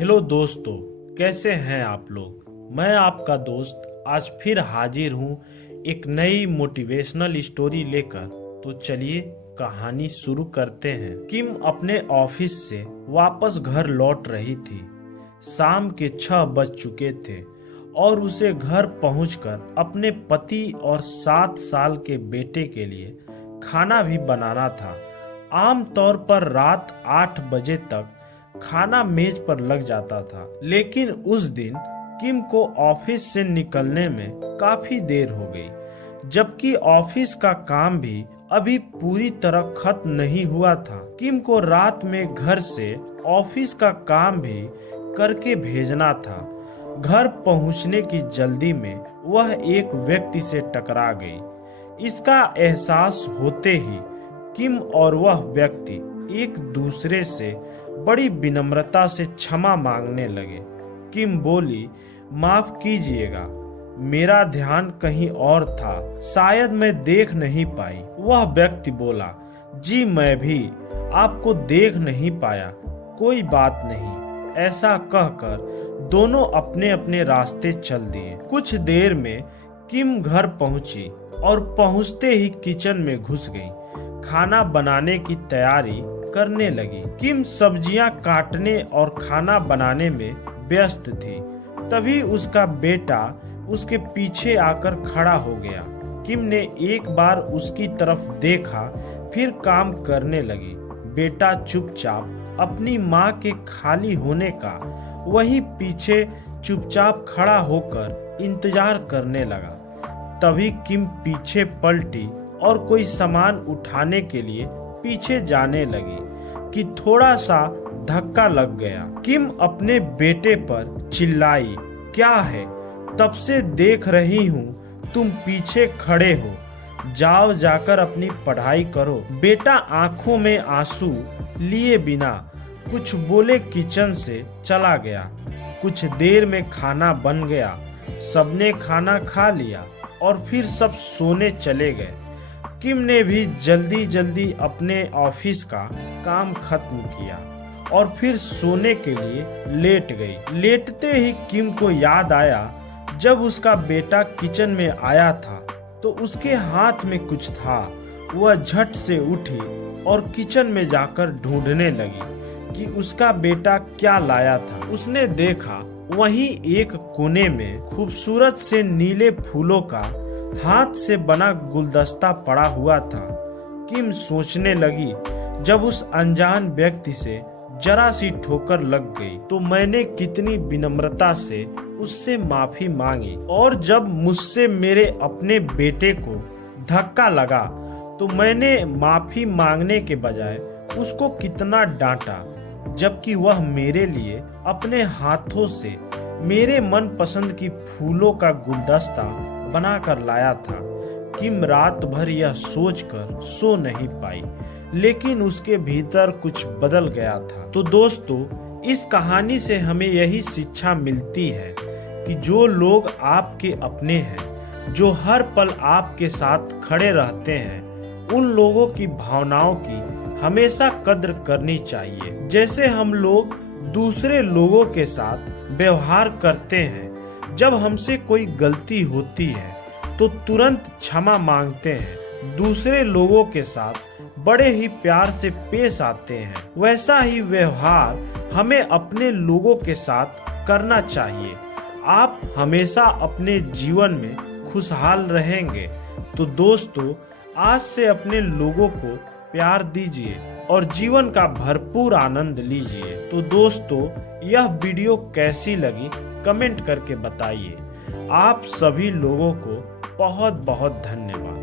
Hello दोस्तों, कैसे हैं आप लोग। मैं आपका दोस्त आज फिर हाजिर हूँ एक नई मोटिवेशनल स्टोरी लेकर। तो चलिए कहानी शुरू करते हैं। किम अपने ऑफिस से वापस घर लौट रही थी। शाम के 6 बज चुके थे और उसे घर पहुंचकर अपने पति और 7 साल के बेटे के लिए खाना भी बनाना था। आमतौर पर रात 8 बजे तक खाना मेज पर लग जाता था, लेकिन उस दिन किम को ऑफिस से निकलने में काफी देर हो गई, जबकि ऑफिस का काम भी अभी पूरी तरह खत्म नहीं हुआ था। किम को रात में घर से ऑफिस का काम भी करके भेजना था। घर पहुंचने की जल्दी में वह एक व्यक्ति से टकरा गई। इसका एहसास होते ही किम और वह व्यक्ति एक दूसरे से बड़ी विनम्रता से क्षमा मांगने लगे। किम बोली, माफ कीजिएगा, मेरा ध्यान कहीं और था, शायद मैं देख नहीं पाई। वह व्यक्ति बोला, जी मैं भी आपको देख नहीं पाया, कोई बात नहीं। ऐसा कहकर दोनों अपने अपने रास्ते चल दिए। कुछ देर में किम घर पहुंची और पहुंचते ही किचन में घुस गई। खाना बनाने की तैयारी करने लगी। किम सब्जियां काटने और खाना बनाने में व्यस्त थी। तभी उसका बेटा उसके पीछे आकर खड़ा हो गया। किम ने एक बार उसकी तरफ देखा, फिर काम करने लगी। बेटा चुपचाप अपनी माँ के खाली होने का वहीं पीछे चुपचाप खड़ा होकर इंतजार करने लगा। तभी किम पीछे पलटी और कोई सामान उठाने के लिए पीछे जाने लगी कि थोड़ा सा धक्का लग गया। किम अपने बेटे पर चिल्लाई, क्या है, तब से देख रही हूँ तुम पीछे खड़े हो, जाओ जाकर अपनी पढ़ाई करो। बेटा आंखों में आंसू लिए बिना कुछ बोले किचन से चला गया। कुछ देर में खाना बन गया, सबने खाना खा लिया और फिर सब सोने चले गए। किम ने भी जल्दी जल्दी अपने ऑफिस का काम खत्म किया और फिर सोने के लिए लेट गई। लेटते ही किम को याद आया, जब उसका बेटा किचन में आया था तो उसके हाथ में कुछ था। वह झट से उठी और किचन में जाकर ढूंढने लगी कि उसका बेटा क्या लाया था। उसने देखा वहीं एक कोने में खूबसूरत से नीले फूलों का हाथ से बना गुलदस्ता पड़ा हुआ था। किम सोचने लगी, जब उस अनजान व्यक्ति से जरा सी ठोकर लग गई तो मैंने कितनी विनम्रता से उससे माफी मांगी, और जब मुझसे मेरे अपने बेटे को धक्का लगा तो मैंने माफी मांगने के बजाय उसको कितना डांटा, जबकि वह मेरे लिए अपने हाथों से मेरे मनपसंद की फूलों का गुलदस्ता बनाकर लाया था। किम रात भर यह सोचकर सो नहीं पाई, लेकिन उसके भीतर कुछ बदल गया था। तो दोस्तों, इस कहानी से हमें यही शिक्षा मिलती है कि जो लोग आपके अपने हैं, जो हर पल आपके साथ खड़े रहते हैं, उन लोगों की भावनाओं की हमेशा कद्र करनी चाहिए। जैसे हम लोग दूसरे लोगों के साथ व्यवहार करते हैं, जब हमसे कोई गलती होती है तो तुरंत क्षमा मांगते हैं, दूसरे लोगों के साथ बड़े ही प्यार से पेश आते हैं, वैसा ही व्यवहार हमें अपने लोगों के साथ करना चाहिए। आप हमेशा अपने जीवन में खुशहाल रहेंगे। तो दोस्तों, आज से अपने लोगों को प्यार दीजिए और जीवन का भरपूर आनंद लीजिए। तो दोस्तों, यह वीडियो कैसी लगी कमेंट करके बताइए। आप सभी लोगों को बहुत बहुत धन्यवाद।